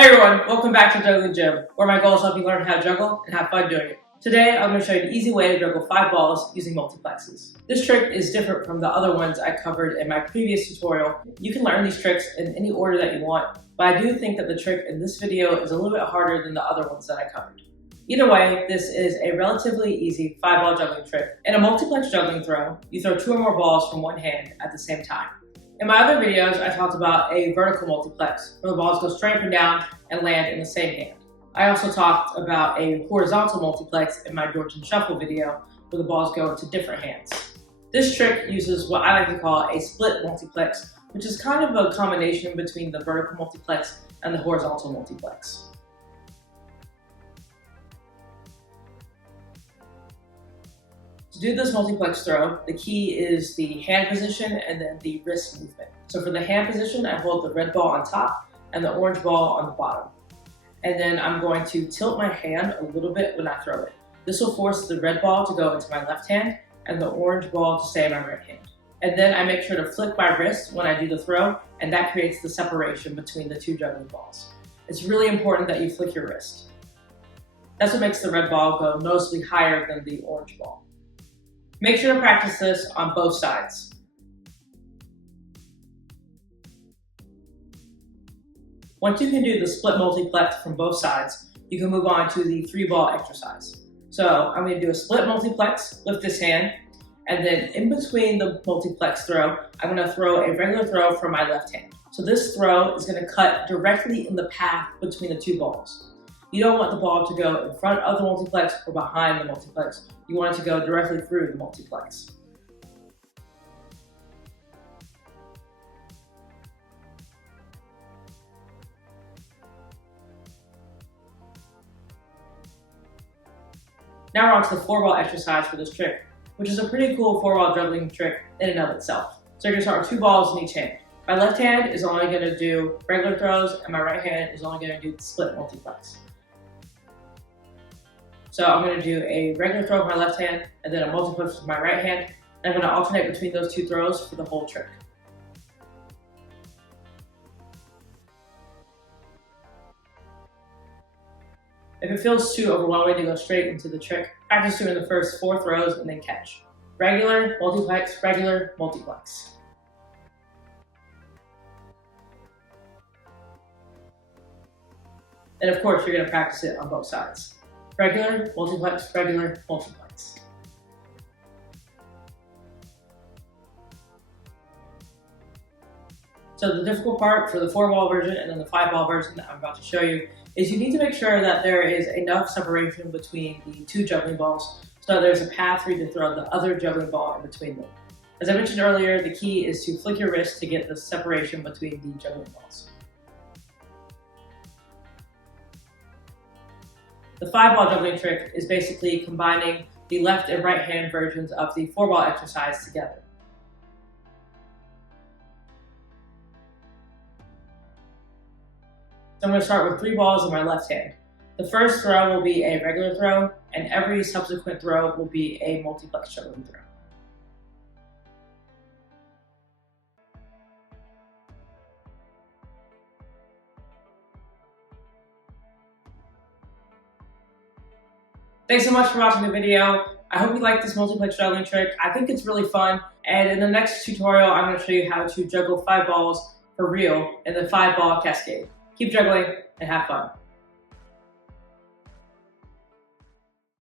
Hey everyone, welcome back to Juggling Gym, where my goal is to help you learn how to juggle and have fun doing it. Today, I'm going to show you an easy way to juggle 5 balls using multiplexes. This trick is different from the other ones I covered in my previous tutorial. You can learn these tricks in any order that you want, but I do think that the trick in this video is a little bit harder than the other ones that I covered. Either way, this is a relatively easy 5-ball juggling trick. In a multiplex juggling throw, you throw 2 or more balls from one hand at the same time. In my other videos, I talked about a vertical multiplex, where the balls go straight up and down and land in the same hand. I also talked about a horizontal multiplex in my Georgian Shuffle video, where the balls go into different hands. This trick uses what I like to call a split multiplex, which is kind of a combination between the vertical multiplex and the horizontal multiplex. To do this multiplex throw, the key is the hand position and then the wrist movement. So for the hand position, I hold the red ball on top and the orange ball on the bottom. And then I'm going to tilt my hand a little bit when I throw it. This will force the red ball to go into my left hand and the orange ball to stay in my right hand. And then I make sure to flick my wrist when I do the throw, and that creates the separation between the 2 juggling balls. It's really important that you flick your wrist. That's what makes the red ball go noticeably higher than the orange ball. Make sure to practice this on both sides. Once you can do the split multiplex from both sides, you can move on to the 3-ball exercise. So I'm going to do a split multiplex with this hand, and then in between the multiplex throw, I'm going to throw a regular throw from my left hand. So this throw is going to cut directly in the path between the 2 balls. You don't want the ball to go in front of the multiplex or behind the multiplex. You want it to go directly through the multiplex. Now we're on to the 4-ball exercise for this trick, which is a pretty cool 4-ball juggling trick in and of itself. So you're going to start with 2 balls in each hand. My left hand is only going to do regular throws, and my right hand is only going to do the split multiplex. So I'm going to do a regular throw with my left hand and then a multiplex with my right hand. And I'm going to alternate between those 2 throws for the whole trick. If it feels too overwhelming to go straight into the trick, practice doing the first 4 throws and then catch. Regular, multiplex, regular, multiplex. And of course, you're going to practice it on both sides. Regular, multiplex, regular, multiplex. So the difficult part for the 4-ball version and then the 5-ball version that I'm about to show you is you need to make sure that there is enough separation between the 2 juggling balls so that there's a path for you to throw the other juggling ball in between them. As I mentioned earlier, the key is to flick your wrist to get the separation between the juggling balls. The 5-ball juggling trick is basically combining the left and right hand versions of the 4-ball exercise together. So I'm going to start with 3 balls in my left hand. The first throw will be a regular throw, and every subsequent throw will be a multiplex juggling throw. Thanks so much for watching the video. I hope you liked this multiplex juggling trick. I think it's really fun. And in the next tutorial, I'm going to show you how to juggle 5 balls for real in the 5-ball cascade. Keep juggling and have fun.